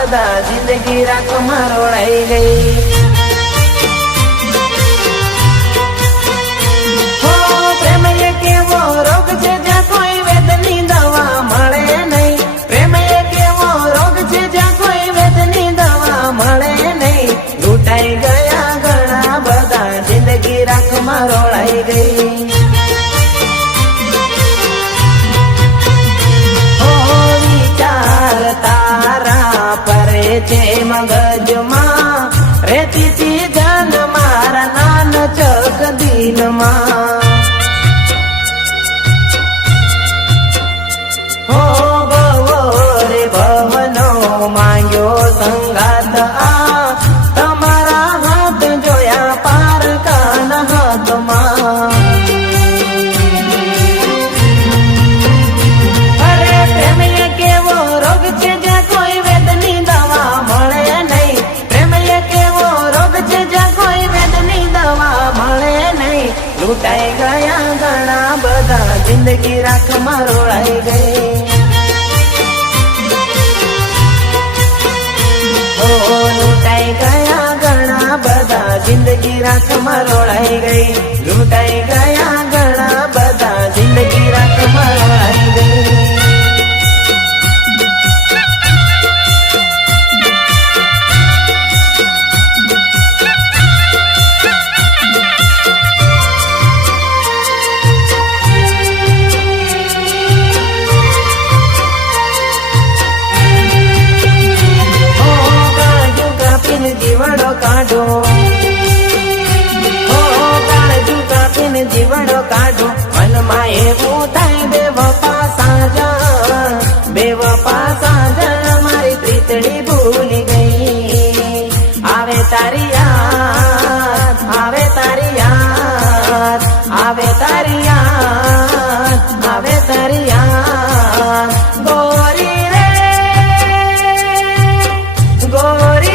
બધા જિંદગી રાખમાં રોડાઈ ગઈ. હો પ્રેમ એક એવો રોગ છે જ્યાં કોઈ વેદની દવા મળે નહીં. પ્રેમ એક એવો રોગ છે જ્યાં કોઈ વેદની દવા મળે નહીં. લૂંટાઈ ગયા ઘણા બધા જિંદગી રાખમાં રોડાઈ ગઈ. છે મગજમાં રેતી થી જન મારા નાન ચક દિલમાં. હો ભવો રે ભવનો માંગ્યો સંગાત આ તમારા હાથ જોયા પારકાન હાથમાં. અરે પ્રેમ કેવો રોગ છે જ્યાં કોઈ વેદની દવા મળે નહીં. પ્રેમ કેવો રોગ છે જ્યાં કોઈ વેદની દવા મળે નહીં. લૂંટાઈ ગયા ઘણા બધા જિંદગી રાખમાં રોળાઈ ગઈ. લૂંટાઈ ગયા ઘણા બધા જિંદગી રાખમાં રોળાઈ ગઈ. લૂંટાઈ ગયા ઘણા બધા જિંદગી રાખમાં રોળાઈ ગઈ. જીવડો કાઢો, હો કાળજુ કાપીને જીવડો કાઢો. મનમાં એવું થાય બેવફા સાજણ, બેવફા સાજણ મારી પ્રીતડી ભૂલી ગઈ. આવે તારી યાદ, આવે તારી યાદ, આવે તારી યાદ, આવે તારી યાદ. ગોરી રે ગોરી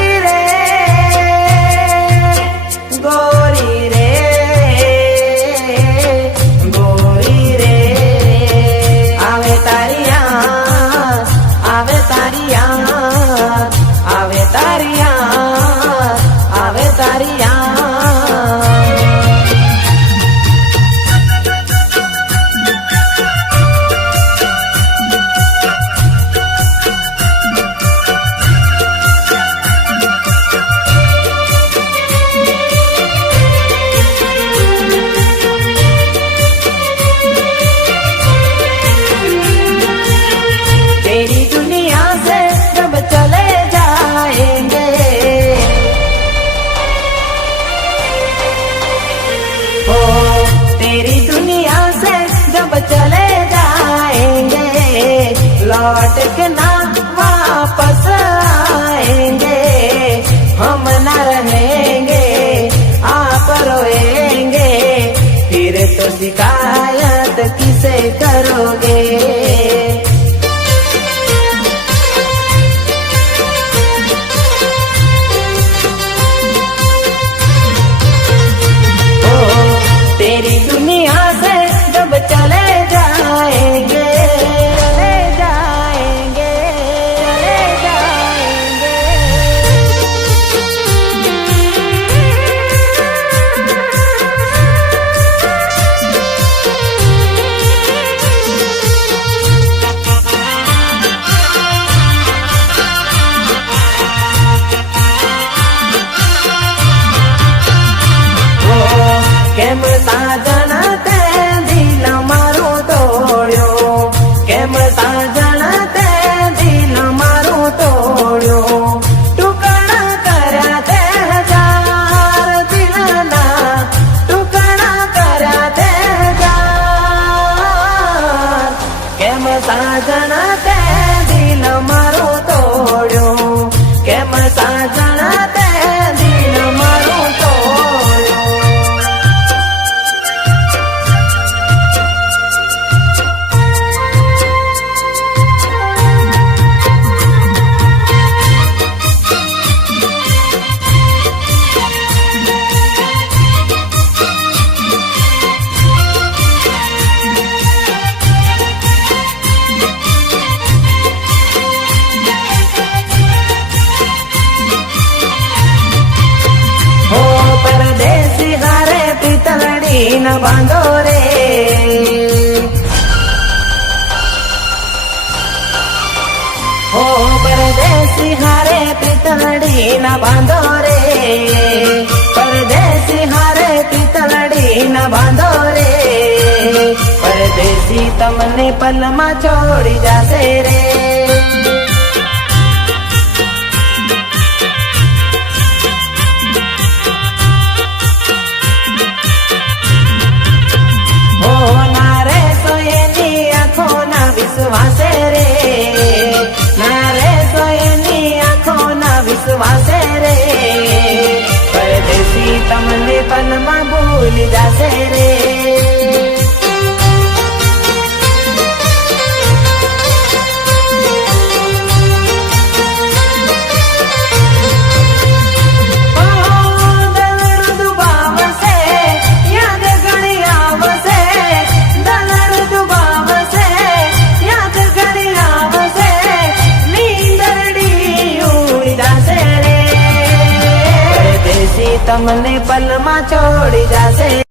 ન બાંધો રે ઓ પરદેશી હારે પિતળડી ન બાંધો રે પરદેશી હારે પિતળડી ન બાંધો રે પરદેશી તમને પલમાં છોડી જાશે રે વિશ્વાસે રે નારે સોયની આંખો ના વિશ્વાસે રે પરદેશી તમને પલમાં ભૂલી જાશે રે તમને પલમાં છોડી જાશે